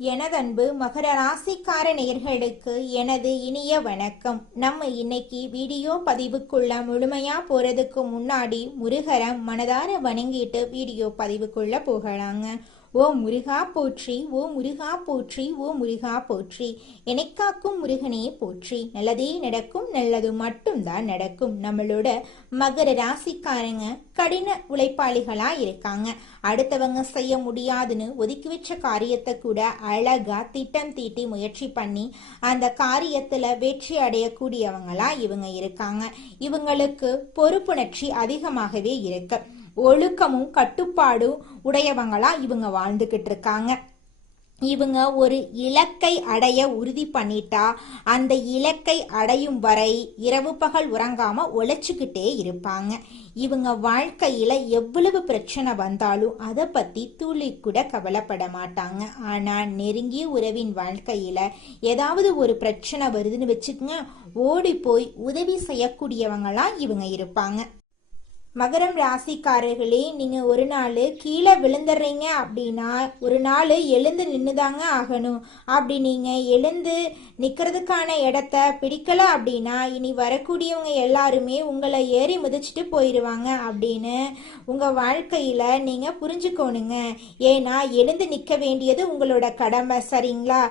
எனதன்பு மகர ராசிக்கார நேயர்களுக்கு எனது இனிய வணக்கம். நம்ம இன்னைக்கு வீடியோ பதிவுக்குள்ள முழுமையா போறதுக்கு முன்னாடி முருகரை மனதார வணங்கிட்டு வீடியோ பதிவுக்குள்ள போகலாங்க. ஓ முருகா போற்றி, ஓ முருகா போற்றி, ஓ முருகா போற்றி, எனக்காக்கும் முருகனே போற்றி. நல்லதே நடக்கும், நல்லது மட்டும்தான் நடக்கும். நம்மளோட மகர ராசிக்காரங்க கடின உழைப்பாளிகளா இருக்காங்க. அடுத்தவங்க செய்ய முடியாதுன்னு ஒதுக்கி வச்ச காரியத்தை கூட அழகா திட்டம் தீட்டி முயற்சி பண்ணி அந்த காரியத்துல வெற்றி அடையக்கூடியவங்களா இவங்க இருக்காங்க. இவங்களுக்கு பொறுப்புணர்ச்சி அதிகமாகவே இருக்கு. ஒழுக்கமும் கட்டுப்பாடும் உடையவங்களா இவங்க வாழ்ந்துகிட்டு இருக்காங்க. இவங்க ஒரு இலக்கை அடைய உறுதி பண்ணிட்டா அந்த இலக்கை அடையும் வரை இரவு பகல் உறங்காம உழைச்சுக்கிட்டே இருப்பாங்க. இவங்க வாழ்க்கையில எவ்வளவு பிரச்சனை வந்தாலும் அதை பத்தி துளி கூட கவலைப்பட மாட்டாங்க. ஆனா நெருங்கிய உறவின் வாழ்க்கையில ஏதாவது ஒரு பிரச்சனை வருதுன்னு வச்சுக்கோங்க, ஓடி போய் உதவி செய்யக்கூடியவங்களா இவங்க இருப்பாங்க. மகரம் ராசிக்காரர்களே, நீங்க ஒரு நாள் கீழே விழுந்துடுறீங்க அப்படின்னா ஒரு நாள் எழுந்து நின்றுதாங்க ஆகணும். அப்படி நீங்க எழுந்து நிக்கிறதுக்கான இடத்த பிடிக்கல அப்படின்னா இனி வரக்கூடியவங்க எல்லாருமே உங்களை ஏறி மிதிச்சுட்டு போயிடுவாங்க அப்படின்னு உங்க வாழ்க்கையில நீங்க புரிஞ்சுக்கோணுங்க. ஏன்னா எழுந்து நிக்க வேண்டியது உங்களோட கடமை, சரிங்களா?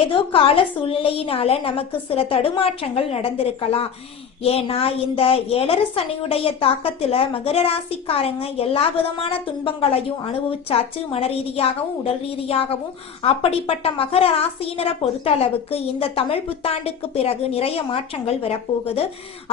ஏதோ கால சூழ்நிலையினால நமக்கு சில தடுமாற்றங்கள் நடந்திருக்கலாம். ஏன்னா இந்த ஏழரை சனியுடைய தாக்கத்துல மகர ராசிக்காரங்க எல்லா விதமான துன்பங்களையும் அனுபவிச்சாச்சு, மன ரீதியாகவும் உடல் ரீதியாகவும். அப்படிப்பட்ட மகர ராசியினரை பொறுத்த அளவுக்கு இந்த தமிழ் புத்தாண்டுக்கு பிறகு நிறைய மாற்றங்கள் வரப்போகுது.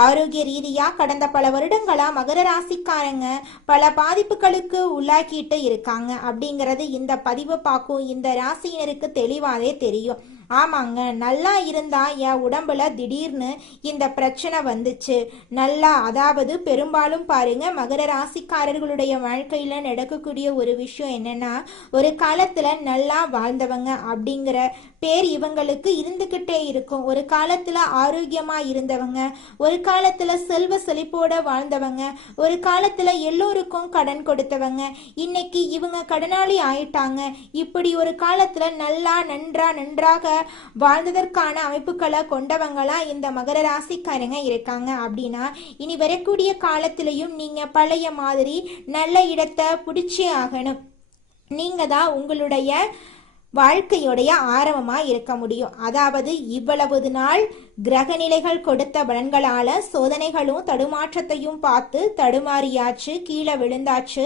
ஆரோக்கிய ரீதியா கடந்த பல வருடங்களா மகர ராசிக்காரங்க பல பாதிப்புகளுக்கு உள்ளாக்கிட்டு இருக்காங்க அப்படிங்கிறது இந்த பதிவை பார்க்கும் இந்த ராசியினருக்கு தெளிவாவே தெரியும். ஆமாங்க, நல்லா இருந்தா என் உடம்புல திடீர்னு இந்த பிரச்சனை வந்துச்சு. நல்லா, அதாவது பெரும்பாலும் பாருங்க மகர ராசிக்காரர்களுடைய வாழ்க்கையில நடக்கக்கூடிய ஒரு விஷயம் என்னன்னா, ஒரு காலத்துல நல்லா வாழ்ந்தவங்க அப்படிங்கிற பேர் இவங்களுக்கு இருந்துகிட்டே இருக்கும். ஒரு காலத்துல ஆரோக்கியமா இருந்தவங்க, ஒரு காலத்துல செல்வ செழிப்போட வாழ்ந்தவங்க, ஒரு காலத்துல எல்லோருக்கும் கடன் கொடுத்தவங்க, இன்னைக்கு இவங்க கடனாளி ஆயிட்டாங்க. இப்படி ஒரு காலத்துல நல்லா நன்றாக வாழ்ந்ததற்கான அமைப்புகளை கொண்டவங்களா இந்த மகர ராசிக்காரங்க இருக்காங்க. அப்படின்னா இனி வரக்கூடிய காலத்திலையும் நீங்க பழைய மாதிரி நல்ல இடத்தை பிடிச்சே ஆகணும். நீங்க தான் உங்களுடைய வாழ்க்கையுடைய ஆரம்பமா இருக்க முடியும். அதாவது இவ்வளவு நாள் கிரக நிலைகள் கொடுத்த பலன்களால சோதனைகளும் தடுமாற்றத்தையும் பார்த்து தடுமாறியாச்சு, கீழே விழுந்தாச்சு.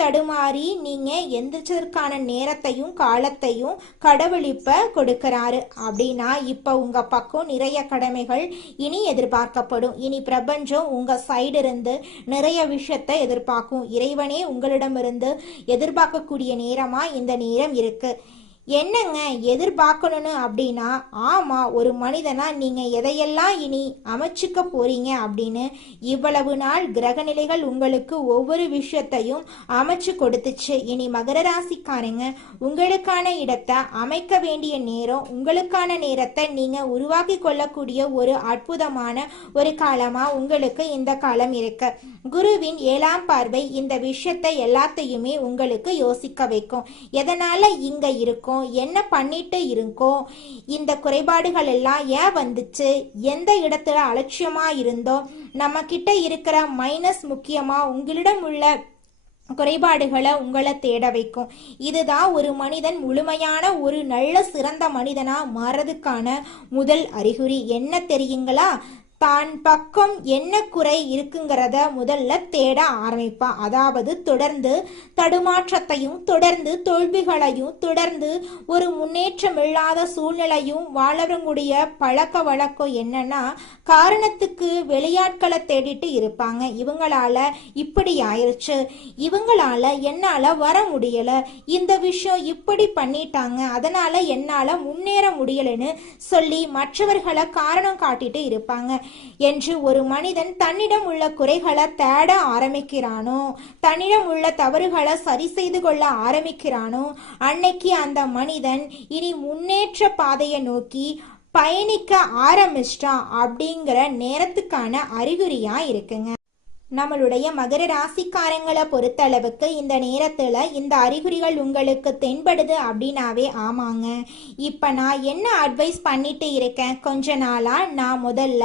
தடுமாறி நீங்க எந்திரிச்சதற்கான நேரத்தையும் காலத்தையும் கடவுள் இப்ப கொடுக்கிறாரு. அப்படின்னா இப்ப உங்க பக்கம் நிறைய கடமைகள் இனி எதிர்பார்க்கப்படும். இனி பிரபஞ்சம் உங்க சைடு இருந்து நிறைய விஷயத்தை எதிர்பார்க்கும். இறைவனே உங்களிடமிருந்து எதிர்பார்க்கக்கூடிய நேரமா இந்த நேரம் இருக்கு. என்னங்க எதிர்பார்க்கணும்னு அப்படின்னா, ஆமா, ஒரு மனிதனா நீங்க எதையெல்லாம் இனி அமைச்சுக்க போறீங்க அப்படின்னு இவ்வளவு நாள் கிரகநிலைகள் உங்களுக்கு ஒவ்வொரு விஷயத்தையும் அமைச்சு கொடுத்துச்சு. இனி மகர ராசிக்காரங்க உங்களுக்கான இடத்தை அமைக்க வேண்டிய நேரம், உங்களுக்கான நேரத்தை நீங்க உருவாக்கி கொள்ளக்கூடிய ஒரு அற்புதமான ஒரு காலமா உங்களுக்கு இந்த காலம் இருக்கு. குருவின் 7ஆம் பார்வை இந்த விஷயத்தை எல்லாத்தையுமே உங்களுக்கு யோசிக்க வைக்கும். எதனால இங்க இருக்கும், என்ன பண்ணிட்டு இருக்கோம், இந்த குறைபாடுகள் எல்லாம் ஏன் வந்துச்சு, எந்த இடத்துல அலட்சியமா இருந்தோம், நம்ம கிட்ட இருக்கிற மைனஸ் முக்கியமா உங்களிடம் உள்ள குறைபாடுகளை உங்களை தேட வைக்கும். இதுதான் ஒரு மனிதன் முழுமையான ஒரு நல்ல சிறந்த மனிதனா மாறதுக்கான முதல் அறிகுறி. என்ன தெரியுங்களா? தான் பக்கம் என்ன குறை இருக்குங்கிறத முதல்ல தேட ஆரம்பிப்பான். அதாவது தொடர்ந்து தடுமாற்றத்தையும் தொடர்ந்து தோல்விகளையும் தொடர்ந்து ஒரு முன்னேற்றம் இல்லாத சூழ்நிலையும் வாழறவங்களுடைய பழக்க வழக்கம் என்னன்னா, காரணத்துக்கு வெளியாட்களை தேடிட்டு இருப்பாங்க. இவங்களால இப்படி ஆயிடுச்சு, இவங்களால என்னால வர முடியல, இந்த விஷயம் இப்படி பண்ணிட்டாங்க, அதனால என்னால முன்னேற முடியலன்னு சொல்லி மற்றவர்களை காரணம் காட்டிட்டு இருப்பாங்க. என்று ஒரு மனிதன் தன்னிடம் உள்ள குறைகளை தேட ஆரம்பிக்கிறானோ, தன்னிடம் உள்ள தவறுகளை சரி செய்து கொள்ள ஆரம்பிக்கிறானோ, அன்னைக்கு அந்த மனிதன் இனி முன்னேற்ற பாதையை நோக்கி பயணிக்க ஆரம்பிச்சிட்டான் அப்படிங்கிற நேரத்துக்கான அறிகுறியா இருக்குங்க. நம்மளுடைய மகர ராசிக்காரங்களை பொறுத்தளவுக்கு இந்த நேரத்துல இந்த அறிகுறிகள் உங்களுக்கு தென்படுது அப்படின்னாவே ஆமாங்க, இப்ப நான் என்ன அட்வைஸ் பண்ணிட்டு இருக்கேன் கொஞ்ச நாளா, நான் முதல்ல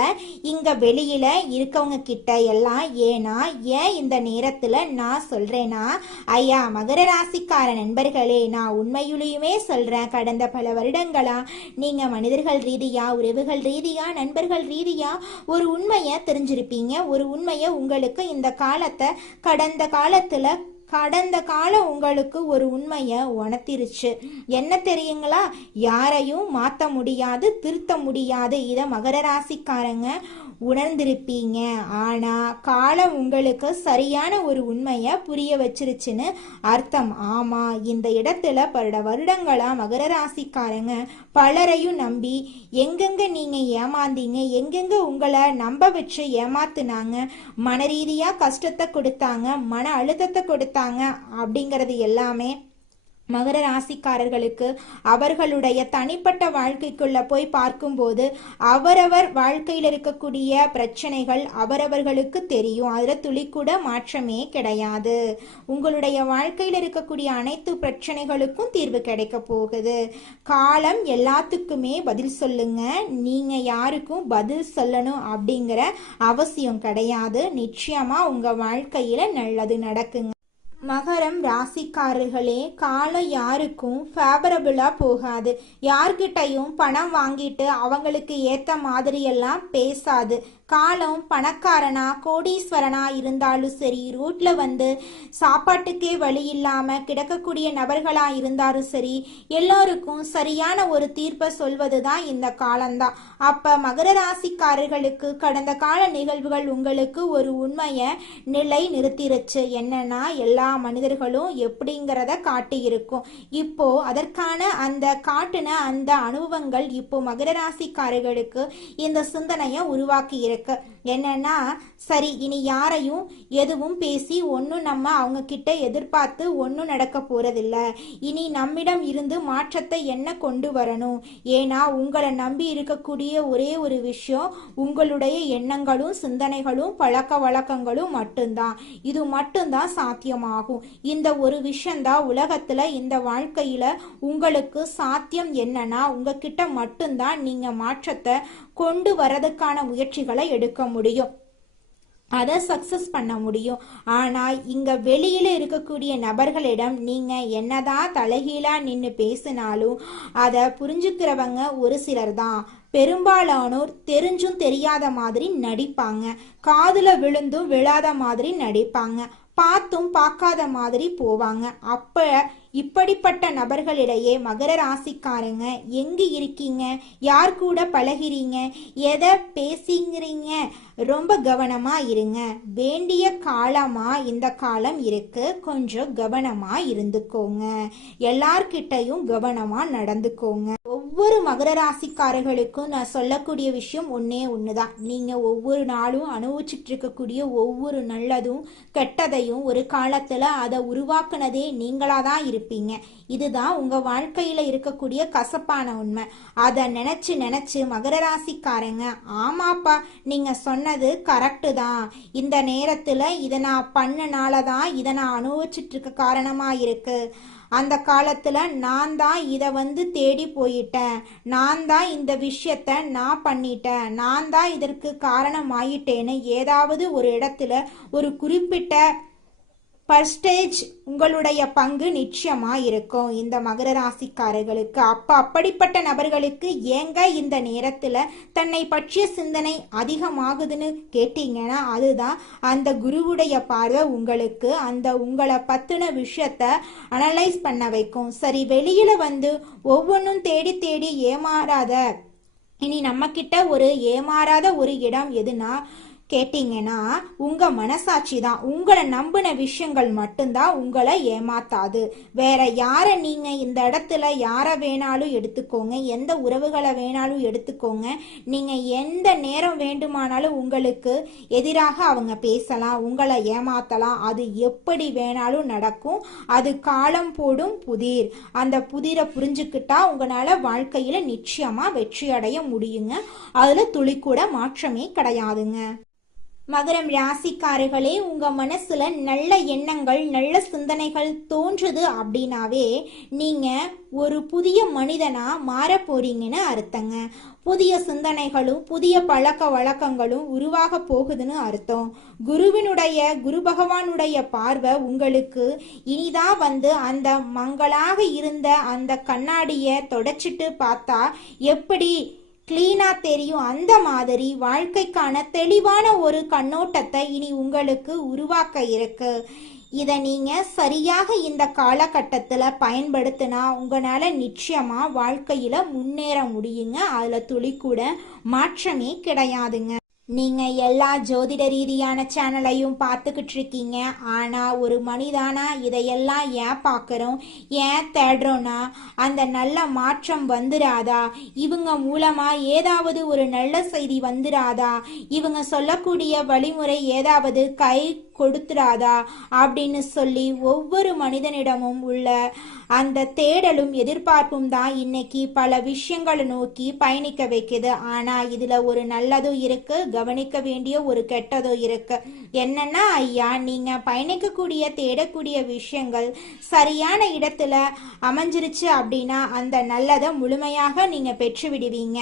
இங்க வெளியில இருக்கவங்க கிட்ட எல்லாம் ஏன் இந்த நேரத்துல நான் சொல்றேன்னா, ஐயா மகர ராசிக்கார நண்பர்களே, நான் உண்மையிலுமே சொல்றேன், கடந்த பல வருடங்களா நீங்க மனிதர்கள் ரீதியா, உறவுகள் ரீதியா, நண்பர்கள் ரீதியா ஒரு உண்மையை தெரிஞ்சிருப்பீங்க. ஒரு உண்மையை உங்களுக்கு இந்த காலத்தை கடந்த காலம் உங்களுக்கு ஒரு உண்மையை உணர்த்திருச்சு. என்ன தெரியுங்களா? யாரையும் மாற்ற முடியாது, திருத்த முடியாது. இதை மகர ராசிக்காரங்க உணர்ந்திருப்பீங்க. ஆனா காலம் உங்களுக்கு சரியான ஒரு உண்மையை புரிய வச்சிருச்சுன்னு அர்த்தம். ஆமா, இந்த இடத்துல பல வருடங்களா மகர ராசிக்காரங்க பலரையும் நம்பி எங்கெங்க நீங்க ஏமாந்தீங்க, எங்கெங்க உங்களை நம்ப வச்சு ஏமாத்துனாங்க, மன ரீதியா கஷ்டத்தை கொடுத்தாங்க, மன அழுத்தத்தை கொடுத்தாங்க அப்படிங்கிறது எல்லாமே மகர ராசிக்காரர்களுக்கு அவர்களுடைய தனிப்பட்ட வாழ்க்கைக்குள்ள போய் பார்க்கும்போது அவரவர் வாழ்க்கையில் இருக்கக்கூடிய பிரச்சனைகள் அவரவர்களுக்கு தெரியும். அதுல துளி கூட மாற்றமே கிடையாது. உங்களுடைய வாழ்க்கையில் இருக்கக்கூடிய அனைத்து பிரச்சனைகளுக்கும் தீர்வு கிடைக்க போகுது. காலம் எல்லாத்துக்குமே பதில் சொல்லுங்க. நீங்க யாருக்கும் பதில் சொல்லணும் அப்படிங்கிற அவசியம் கிடையாது. நிச்சயமா உங்க வாழ்க்கையில நல்லது நடக்குங்க. மகரம் ராசிக்காரர்களே, காலம் யாருக்கும் ஃபேவரபிளா போகாது. யார்கிட்டையும் பணம் வாங்கிட்டு அவங்களுக்கு ஏத்த மாதிரியெல்லாம் பேசாது. காலம் பணக்காரனா கோடீஸ்வரனா இருந்தாலும் சரி, ரோட்ல வந்து சாப்பாட்டுக்கே வழி இல்லாம கிடக்கக்கூடிய நபர்களா இருந்தாலும் சரி, எல்லோருக்கும் சரியான ஒரு தீர்ப்பை சொல்வதுதான் இந்த காலம்தான். அப்ப மகர ராசிக்காரர்களுக்கு கடந்த கால நிகழ்வுகள் உங்களுக்கு ஒரு உண்மையை நிலை நிறுத்திருச்சு. என்னன்னா, எல்லா மனிதர்களும் எப்படிங்கிறத காட்டி இருக்கும். இப்போ அதற்கான அந்த காட்டின அந்த அனுபவங்கள் இப்போ மகர ராசிக்காரர்களுக்கு இந்த சிந்தனையை உருவாக்கி இருக்கு. என்னன்னா, சரி இனி யாரையும் எதுவும் பேசி ஒன்னும் நம்ம அவங்க கிட்ட எதிர்பார்த்து ஒன்னும் நடக்க போறதில்ல. இனி நம்மிடம் இருந்து மாற்றத்தை என்ன கொண்டு வரணும். ஏன்னா உங்களை நம்பி இருக்கக்கூடிய ஒரே ஒரு விஷயம் உங்களுடைய எண்ணங்களும் சிந்தனைகளும் பழக்க வழக்கங்களும் மட்டும்தான். இது மட்டும்தான் சாத்தியமாகும். இந்த ஒரு விஷயம்தான் உலகத்துல, இந்த வாழ்க்கையில உங்களுக்கு சாத்தியம். என்னன்னா, உங்ககிட்ட மட்டும்தான் நீங்க மாற்றத்தை கொண்டு வரதுக்கான முயற்சிகளை எடுக்க முடியும், அதை சக்சஸ் பண்ண முடியும். ஆனா இங்க வெளியில இருக்கக்கூடிய நபர்களிடம் நீங்க என்னதான் தலைகீழா நின்று பேசினாலும் அதை புரிஞ்சுக்கிறவங்க ஒரு சிலர் தான். பெரும்பாலானோர் தெரிஞ்சும் தெரியாத மாதிரி நடிப்பாங்க, காதுல விழுந்தும் விழாத மாதிரி நடிப்பாங்க, பார்த்தும் பார்க்காத மாதிரி போவாங்க. இப்படிப்பட்ட நபர்களிடையே மகர ராசிக்காரங்க எங்க இருக்கீங்க, யார் கூட பழகிறீங்க, எதை பேசிங்கிறீங்க, ரொம்ப கவனமா இருங்க. வேண்டிய காலமா இந்த காலம் இருக்கு, கொஞ்சம் கவனமா இருந்துக்கோங்க. எல்லார்கிட்டையும் கவனமா நடந்துக்கோங்க. ஒவ்வொரு மகர ராசிக்காரர்களுக்கும் நான் சொல்லக்கூடிய விஷயம் ஒண்ணுதான். நீங்க ஒவ்வொரு நாளும் அனுபவிச்சுட்டு இருக்கக்கூடிய ஒவ்வொரு நல்லதும் கெட்டதையும் ஒரு காலத்துல அதை உருவாக்குனதே நீங்களாதான் இருப்பீங்க. இதுதான் உங்க வாழ்க்கையில இருக்கக்கூடிய கசப்பான உண்மை. அதை நினைச்சு மகர ராசிக்காரங்க, ஆமாப்பா நீங்க சொன்னது கரெக்டு தான், இந்த நேரத்துல இதை நான் பண்ணனாலதான் இதை நான் அனுபவிச்சுட்டு இருக்க காரணமா இருக்கு, அந்த காலத்துல நான் தான் இதை தேடி போயிட்டேன், நான் தான் இந்த விஷயத்த நான் பண்ணிட்டேன், நான் தான் இதற்கு காரணம் ஆயிட்டேன்னு ஏதாவது ஒரு இடத்துல ஒரு குறிப்பிட்ட பர்ஸ்டேஜ் உங்களுடைய பங்கு நிச்சயமா இருக்கும் இந்த மகர ராசிக்காரர்களுக்கு. அப்படிப்பட்ட நபர்களுக்கு ஏங்க இந்த நேரத்துல தன்னை பற்றிய சிந்தனை அதிகமாகுதுன்னு கேட்டீங்கன்னா, அதுதான் அந்த குருவுடைய பார்வை உங்களுக்கு அந்த உங்களை பத்தின விஷயத்த அனலைஸ் பண்ண வைக்கும். சரி, வெளியில ஒவ்வொன்றும் தேடி தேடி ஏமாறாத, இனி நம்ம கிட்ட ஒரு ஏமாறாத ஒரு இடம் எதுனா கேட்டீங்கன்னா உங்க மனசாட்சி தான். உங்களை நம்பின விஷயங்கள் மட்டும்தான் உங்களை ஏமாத்தாது. வேற யார நீங்க இந்த இடத்துல யார வேணாலும் எடுத்துக்கோங்க, எந்த உறவுகளை வேணாலும் எடுத்துக்கோங்க, நீங்க எந்த நேரம் வேண்டுமானாலும் உங்களுக்கு எதிராக அவங்க பேசலாம், உங்களை ஏமாத்தலாம், அது எப்படி வேணாலும் நடக்கும். அது காலம் போடும் புதிர். அந்த புதிரை புரிஞ்சுக்கிட்டா உங்களால வாழ்க்கையில நிச்சயமா வெற்றி அடைய முடியுங்க. அதுல துளி கூட மாற்றமே கிடையாதுங்க. மகரம் ராசிக்காரர்களே, உங்க மனசுல நல்ல எண்ணங்கள் நல்ல சிந்தனைகள் தோன்றுது அப்படின்னாவே நீங்க ஒரு புதிய மனிதனா மாற போறீங்கன்னு அர்த்தங்க. புதிய சிந்தனைகளும் புதிய பழக்க வழக்கங்களும் உருவாக போகுதுன்னு அர்த்தம். குரு பகவானுடைய பார்வை உங்களுக்கு இனிதான் வந்து அந்த மங்களாக இருந்த அந்த கண்ணாடியை தொடச்சிட்டு பார்த்தா எப்படி கிளீனா தெரியும், அந்த மாதிரி வாழ்க்கைக்கான தெளிவான ஒரு கண்ணோட்டத்தை இனி உங்களுக்கு உருவாக்க இருக்கு. இதை நீங்க சரியாக இந்த காலகட்டத்தில் பயன்படுத்தினா உங்களால நிச்சயமா வாழ்க்கையில முன்னேற முடியுங்க. அதுல துளி கூட மாற்றமே கிடையாதுங்க. நீங்க எல்லா ஜோதிட ரீதியான சேனலையும் பார்த்துக்கிட்டு இருக்கீங்க. ஆனா ஒரு மனிதானா இதையெல்லாம் ஏன் பார்க்குறோம், ஏன் தேடுறோன்னா அந்த நல்ல மாற்றம் வந்துடாதா, இவங்க மூலமா ஏதாவது ஒரு நல்ல செய்தி வந்துடாதா, இவங்க சொல்லக்கூடிய வழிமுறை ஏதாவது கை கொடுத்துடாதா அப்படின்னு சொல்லி ஒவ்வொரு மனிதனிடமும் உள்ள அந்த தேடலும் எதிர்பார்ப்பும் தான் இன்னைக்கு பல விஷயங்களை நோக்கி பயணிக்க வைக்குது. ஆனா இதுல ஒரு நல்லதும் இருக்கு, கவனிக்க வேண்டிய ஒரு கெட்டதும் இருக்கு. என்னன்னா ஐயா, நீங்க பயணிக்கக்கூடிய தேடக்கூடிய விஷயங்கள் சரியான இடத்துல அமைஞ்சிருச்சு அப்படின்னா அந்த நல்லதை முழுமையாக நீங்க பெற்று விடுவீங்க.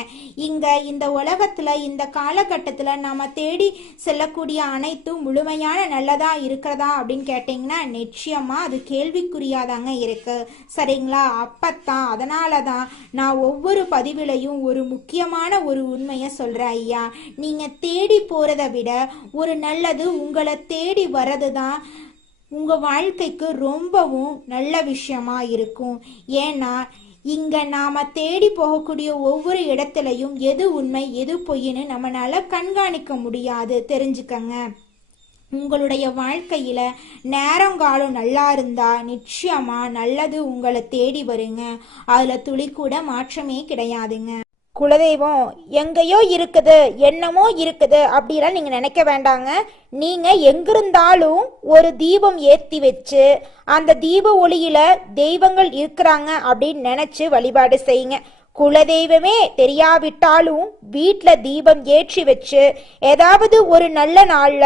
இந்த உலகத்துல இந்த காலகட்டத்துல நாம தேடி செல்லக்கூடிய அனைத்தும் முழுமையான நல்லதா இருக்கிறதா அப்படின்னு கேட்டீங்கன்னா நிச்சயமா அது கேள்விக்குறியாதாங்க இருக்கு. சரிங்களா? அப்பத்தான் அதனாலதான் நான் ஒவ்வொரு பதிவிலையும் ஒரு முக்கியமான ஒரு உண்மையை சொல்றேன் ஐயா. நீங்க தேடி போறதை விட ஒரு நல்லது உங்களை தேடி வர்றது தான் உங்க வாழ்க்கைக்கு ரொம்பவும் நல்ல விஷயமா இருக்கும். ஏன்னா இங்க நாம தேடி போகக்கூடிய ஒவ்வொரு இடத்துலையும் எது உண்மை எது பொய்ன்னு நம்மளால கண்காணிக்க முடியாது. தெரிஞ்சுக்கங்க. உங்களுடைய வாழ்க்கையில நேரங்காலம் நல்லா இருந்தா நிச்சயமா நல்லது உங்களை தேடி வருங்க. அதுல துளி கூட மாற்றமே கிடையாதுங்க. குலதெய்வம் எங்கேயோ இருக்குது, என்னமோ இருக்குது அப்படிலாம் நீங்க நினைக்க வேண்டாங்க. நீங்க எங்கிருந்தாலும் ஒரு தீபம் ஏற்றி வச்சு அந்த தீப ஒளியில தெய்வங்கள் இருக்கிறாங்க அப்படின்னு நினைச்சு வழிபாடு செய்யுங்க. குலதெய்வமே தெரியாவிட்டாலும் வீட்டுல தீபம் ஏற்றி வச்சு ஏதாவது ஒரு நல்ல நாள்ல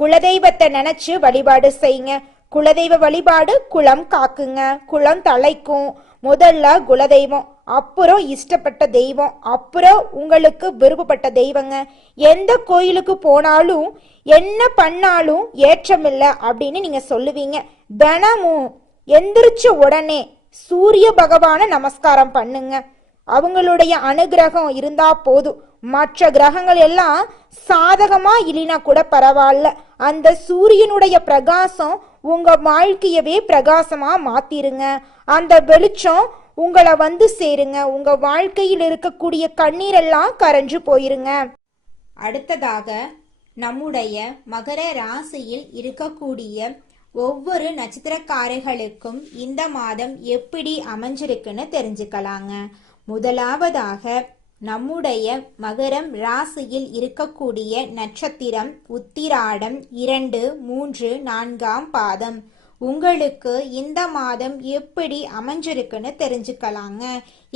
குலதெய்வத்தை நினைச்சு வழிபாடு செய்யுங்க. குலதெய்வ வழிபாடு குலம் காக்குங்க, குலம் தலைக்கும். முதல்ல குலதெய்வம், அப்புறம் இஷ்டப்பட்ட தெய்வம், அப்புறம் உங்களுக்கு விருப்பப்பட்ட தெய்வங்க. எந்த கோயிலுக்கு போனாலும் என்ன பண்ணாலும் ஏற்றமில்லை அப்படின்னு நீங்க சொல்லுவீங்க. தினமும் எந்திரிச்ச உடனே சூரிய பகவான நமஸ்காரம் பண்ணுங்க. அவங்களுடைய அனுகிரகம் இருந்தா போதும். மற்ற கிரகங்கள் எல்லாம் சாதகமா இல்லைனா கூட பரவாயில்ல, அந்த சூரியனுடைய பிரகாசம் உங்க வாழ்க்கையவே பிரகாசமா மாத்திருங்க. அந்த வெளிச்சம் உங்களை வந்து சேருங்க. உங்க வாழ்க்கையில் இருக்கக்கூடிய கண்ணீரெல்லாம் கரைஞ்சு போயிருங்க. அடுத்ததாக நம்முடைய மகர ராசியில் இருக்கக்கூடிய ஒவ்வொரு நட்சத்திரக்காரர்களுக்கும் இந்த மாதம் எப்படி அமைஞ்சிருக்குன்னு தெரிஞ்சுக்கலாங்க. முதலாவதாக நம்முடைய மகரம் ராசியில் இருக்கக்கூடிய நட்சத்திரம் உத்திராடம் 2, 3, 4ஆம் பாதம். உங்களுக்கு இந்த மாதம் எப்படி அமைஞ்சிருக்குன்னு தெரிஞ்சுக்கலாங்க.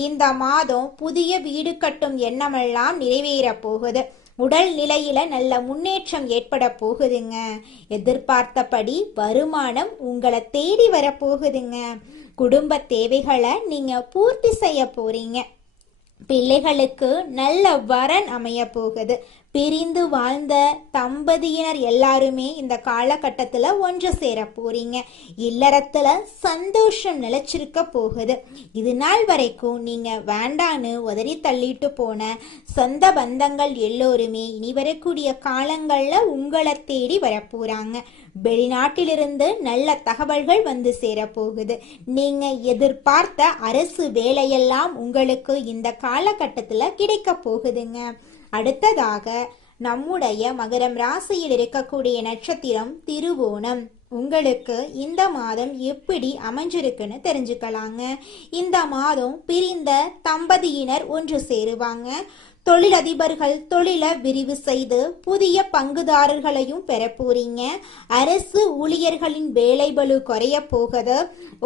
இந்த மாதம் புதிய வீடு கட்டும் எண்ணமெல்லாம் நிறைவேற போகுது. உடல் நிலையில நல்ல முன்னேற்றம் ஏற்பட போகுதுங்க. எதிர்பார்த்தபடி வருமானம் உங்களை தேடி வர போகுதுங்க. குடும்ப தேவைகளை நீங்க பூர்த்தி செய்ய போறீங்க. பிள்ளைகளுக்கு நல்ல வரன் அமைய போகுது. பிரிந்து வாழ்ந்த தம்பதியினர் எல்லாருமே இந்த காலகட்டத்துல ஒன்று சேர போறீங்க. இல்லறத்துல சந்தோஷம் நிலைச்சிருக்க போகுது. இது நாள் வரைக்கும் நீங்க வேண்டான்னு உதறி தள்ளிட்டு போன சொந்த பந்தங்கள் எல்லோருமே இனி வரக்கூடிய காலங்கள்ல உங்களை தேடி வரப்போறாங்க. வெளிநாட்டிலிருந்து நல்ல தகவல்கள் வந்து சேரப்போகுது. நீங்க எதிர்பார்த்த அரசு வேலையெல்லாம் உங்களுக்கு இந்த காலகட்டத்துல கிடைக்க போகுதுங்க. அடுத்ததாக நம்முடைய மகரம் ராசியில் இருக்கக்கூடிய நட்சத்திரம் திருவோணம். உங்களுக்கு இந்த மாதம் எப்படி அமைஞ்சிருக்குன்னு தெரிஞ்சுக்கலாங்க. இந்த மாதம் பிரிந்த தம்பதியினர் ஒன்று சேருவாங்க. தொழிலதிபர்கள் தொழிலை விரிவு செய்து புதிய பங்குதாரர்களையும் பெற போறீங்க. அரசு ஊழியர்களின் வேலை பளு குறைய போகுது.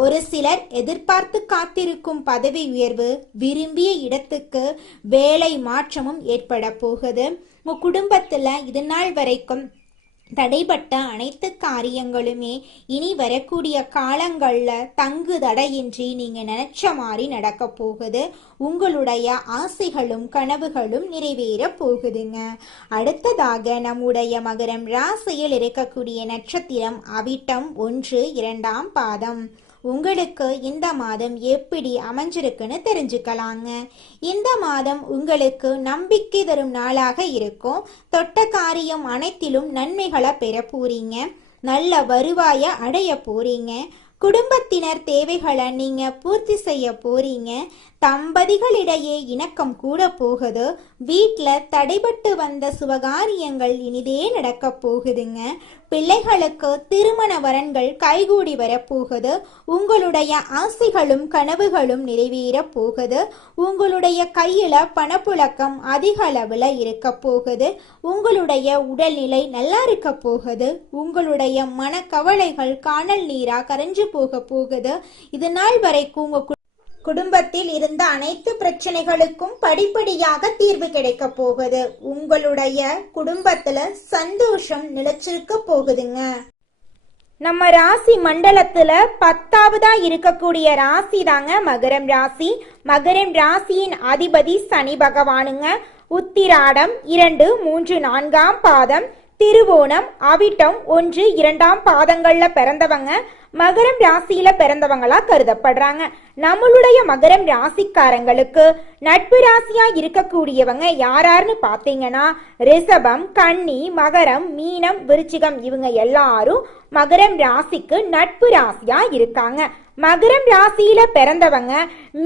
ஒரு சிலர் எதிர்பார்த்து காத்திருக்கும் பதவி உயர்வு, விரும்பிய இடத்துக்கு வேலை மாற்றமும் ஏற்பட போகுது. உங்க குடும்பத்துல இது நாள் வரைக்கும் தடைப்பட்ட அனைத்து காரியங்களுமே இனி வரக்கூடிய காலங்கள்ல தங்கு தடையின்றி நீங்க நினைச்ச மாதிரி நடக்க போகுது. உங்களுடைய ஆசைகளும் கனவுகளும் நிறைவேற போகுதுங்க. அடுத்ததாக நம்முடைய மகரம் ராசியில் இருக்கக்கூடிய நட்சத்திரம் அவிட்டம் 1, 2ஆம் பாதம். உங்களுக்கு இந்த மாதம் எப்படி அமைஞ்சிருக்குன்னு தெரிஞ்சுக்கலாங்க. இந்த மாதம் உங்களுக்கு நம்பிக்கை தரும் நாளாக இருக்கும். தொட்ட காரியம் அனைத்திலும் நன்மைகளை பெற போறீங்க. நல்ல வருவாய அடைய போறீங்க. குடும்பத்தினர் தேவைகளை நீங்க பூர்த்தி செய்ய போறீங்க. தம்பதிகளிடையே இணக்கம் கூட போகுது. வீட்டில் தடைபட்டு வந்த சுபகாரியங்கள் இனிதே நடக்க போகுதுங்க. பிள்ளைகளுக்கு திருமண வரன்கள் கைகூடி வரப்போகுது. உங்களுடைய ஆசைகளும் கனவுகளும் நிறைவேற போகுது. உங்களுடைய கையில பணப்புழக்கம் அதிக அளவில் இருக்க போகுது. உங்களுடைய உடல்நிலை நல்லா இருக்க போகுது. உங்களுடைய மனக்கவலைகள் காணல் நீரா கரைஞ்சு போக போகுது. இது நாள் வரைக்கும் உங்க குடும்பத்தில் இருந்த அனைத்து பிரச்சனைகளுக்கும் படிப்படியாக தீர்வு கிடைக்க போகுது. உங்களுடைய குடும்பத்துல சந்தோஷம் நிலைச்சிருக்க போகுதுங்க. நம்ம ராசி மண்டலத்துல 10ஆவதா இருக்கக்கூடிய ராசி தாங்க மகரம் ராசி. மகரம் ராசியின் அதிபதி சனி பகவானுங்க. உத்திராடம் 2, 3, 4ஆம் பாதம், திருவோணம், அவிட்டம் 1, 2ஆம் பாதங்கள்ல பிறந்தவங்க மகரம் ராசியில பிறந்தவங்களா கருதப்படுறாங்க. நம்மளுடைய மகரம் ராசிக்காரங்களுக்கு நட்பு ராசியா இருக்கக்கூடியவங்க யாராருன்னு பாத்தீங்கன்னா ரிஷபம், கன்னி, மகரம், மீனம், விருச்சிகம் இவங்க எல்லாரும் மகரம் ராசிக்கு நட்பு ராசியா இருக்காங்க. மகரம் ராசியில பிறந்தவங்க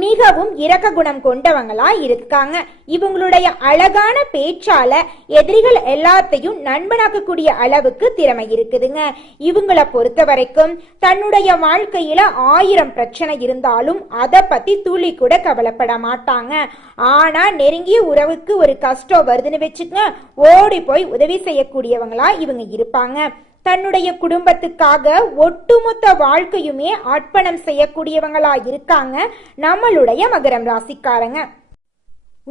மிகவும் இரக்க குணம் கொண்டவங்களா இருக்காங்க. இவங்களுடைய அழகான பேச்சால எதிரிகள் எல்லாத்தையும் நண்பனாக்கக்கூடிய அளவுக்கு திறமை இருக்குதுங்க. இவங்களை பொறுத்த வரைக்கும் தன்னுடைய வாழ்க்கையில 1000 பிரச்சனை இருந்தாலும் அதை பத்தி துளி கூட கவலைப்பட மாட்டாங்க. ஆனா நெருங்கிய உறவுக்கு ஒரு கஷ்டம் வருதுன்னு வச்சுக்க ஓடி போய் உதவி செய்யக்கூடியவங்களா இவங்க இருப்பாங்க. தன்னுடைய குடும்பத்துக்காக ஒட்டுமொத்த வாழ்க்கையுமே அர்ப்பணம் செய்யக்கூடியவங்களா இருக்காங்க நம்மளுடைய மகரம் ராசிக்காரங்க.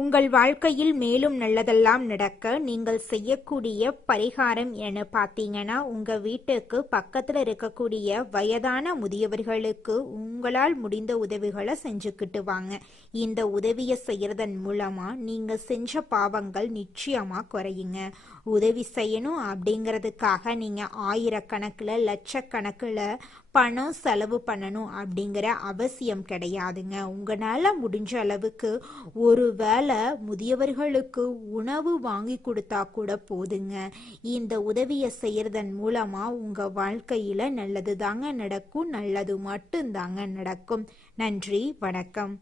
உங்கள் வாழ்க்கையில் மேலும் நல்லதெல்லாம் நடக்க நீங்கள் செய்யக்கூடிய பரிகாரம் என பார்த்தீங்கன்னா உங்கள் வீட்டுக்கு பக்கத்தில் இருக்கக்கூடிய வயதான முதியவர்களுக்கு உங்களால் முடிந்த உதவிகளை செஞ்சுக்கிட்டு வாங்க. இந்த உதவியை செய்யறதன் மூலமாக நீங்கள் செஞ்ச பாவங்கள் நிச்சயமாக குறையுங்க. உதவி செய்யணும் அப்படிங்கிறதுக்காக நீங்கள் ஆயிரக்கணக்கில் லட்சக்கணக்கில் பணம் செலவு பண்ணணும் அப்படிங்கிற அவசியம் கிடையாதுங்க. உங்களால் முடிஞ்ச அளவுக்கு ஒரு வேளை முதியவர்களுக்கு உணவு வாங்கி கொடுத்தா கூட போதுங்க. இந்த உதவியை செய்யறதன் மூலமாக உங்கள் வாழ்க்கையில் நல்லது தாங்க நடக்கும். நல்லது மட்டும்தாங்க நடக்கும். நன்றி, வணக்கம்.